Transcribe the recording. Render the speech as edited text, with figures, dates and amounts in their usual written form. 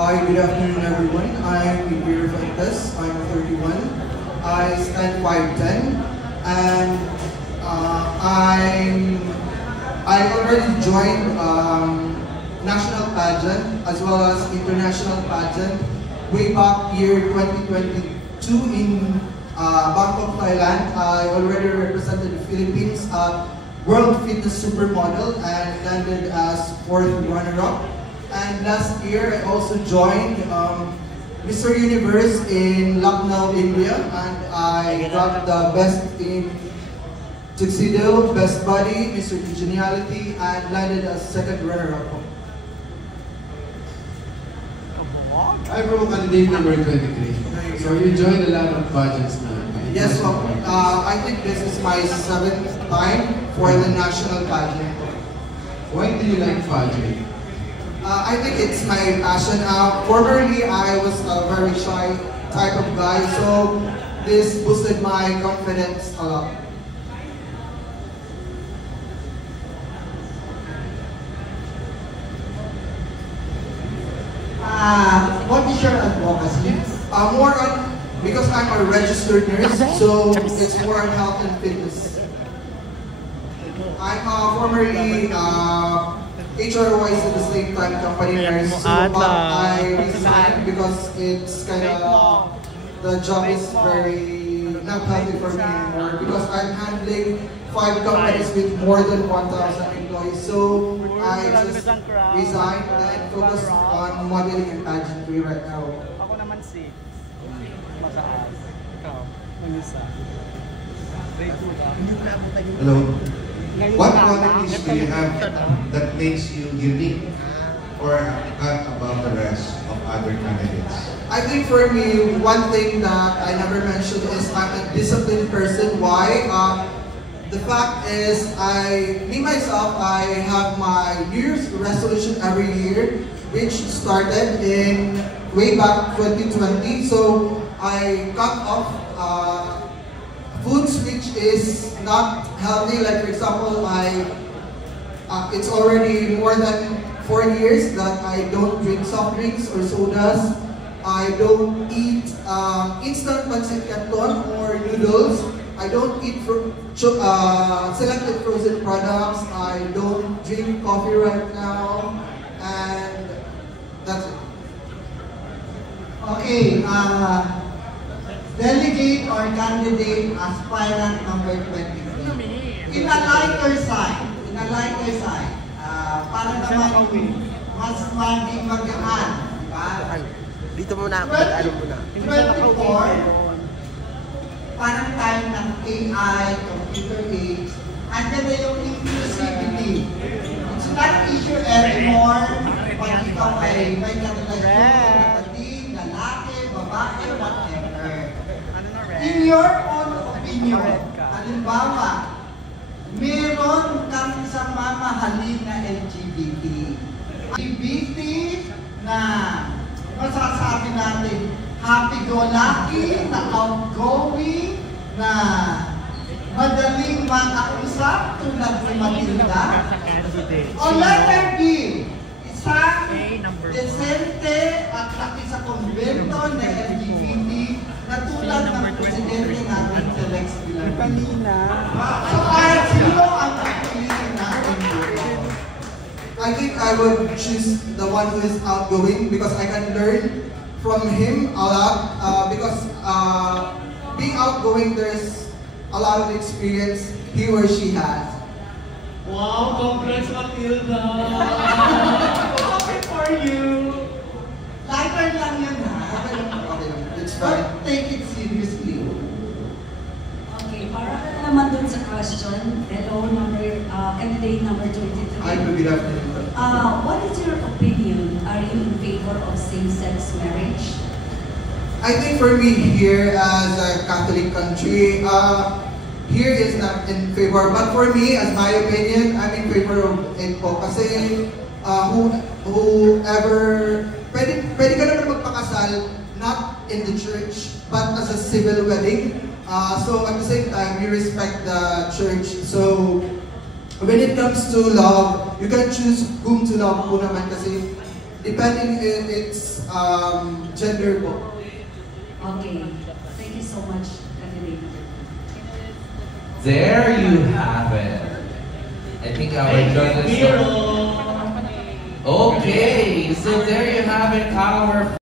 Hi, good afternoon everyone. I'm Ibir Fuentes. I'm 31. I stand 5'10", and I already joined national pageant as well as international pageant way back year 2022 in Bangkok, Thailand. I already represented the Philippines at World Fitness Supermodel and landed as 4th runner-up. And last year, I also joined Mr. Universe in Lucknow, India, and I got the best in tuxedo, best body, Mr. Congeniality, and landed as 2nd runner-up. I bro, candidate number 23. So you joined a lot of pageants now. Right? Yes, well, I think this is my 7th time for the national pageant. Why do you like pageant? I think it's my passion. Formerly, I was a very shy type of guy, so this boosted my confidence a lot. What is your advocacy? More on, because I'm a registered nurse, so it's more on health and fitness. I'm formerly HRYs at the same time company nurse, so I resigned because it's kind of, the job is very not healthy for me anymore because I'm handling 5 companies with more than 1,000 employees. So I just resigned and focus on modeling and pageantry right now. Ako naman si mataas. Ikaw, mag-isa. Hello. What qualities do you have that makes you unique or cut above the rest of other candidates? I think for me, one thing that I never mentioned is I'm a disciplined person. Why? The fact is, myself, I have my New Year's resolution every year, which started in way back 2020. So I cut off foods which is not healthy. Like for example, it's already more than 4 years that I don't drink soft drinks or sodas. I don't eat instant pancit canton or noodles. I don't eat selected frozen products. I don't drink coffee right now, and that's it. Okay, delegate or candidate aspirant number 23. In a lighter side, para naman mas maging magaan, diba? Dito muna, mag-ano muna. 24, parang time ng AI, computer age, andyan na yung inclusivity. It's not issue anymore pag ikaw ay may katulad kapatid, lalaki, babae, whatever. In your own opinion, halimbawa, meron kang isang mamahalin na LGBT. LGBT na masasabi natin happy-go-lucky, na outgoing, na madaling makausap tulad ni Matilda. O letter B, isang desente at nakisa-konvento na LGBT na tulad ng presidente natin sa Lex Villarino. So kahit sino ang pipiliin natin dito? I think I would choose the one who is outgoing because I can learn from him a lot because being outgoing, there's a lot of experience he or she has. Wow, congrats Matilda! Happy for you! Lighter lang yan ha? Okay, it's fine. But take it seriously. Okay, para naman dun sa question, hello, candidate number 23. Hi, good afternoon. What is your opinion? Are you in favor of same-sex marriage? I think for me here as a Catholic country, here is not in favor. But for me, as my opinion, I'm in favor of it po. Kasi whoever, pwede ka naman magpakasal, not in the church, but as a civil wedding. So at the same time, we respect the church. So when it comes to love, you can choose whom to love po naman kasi depending if it's gender po. Okay. Thank you so much, candidate. There you have it. I think our judges. Okay, so there you have it, our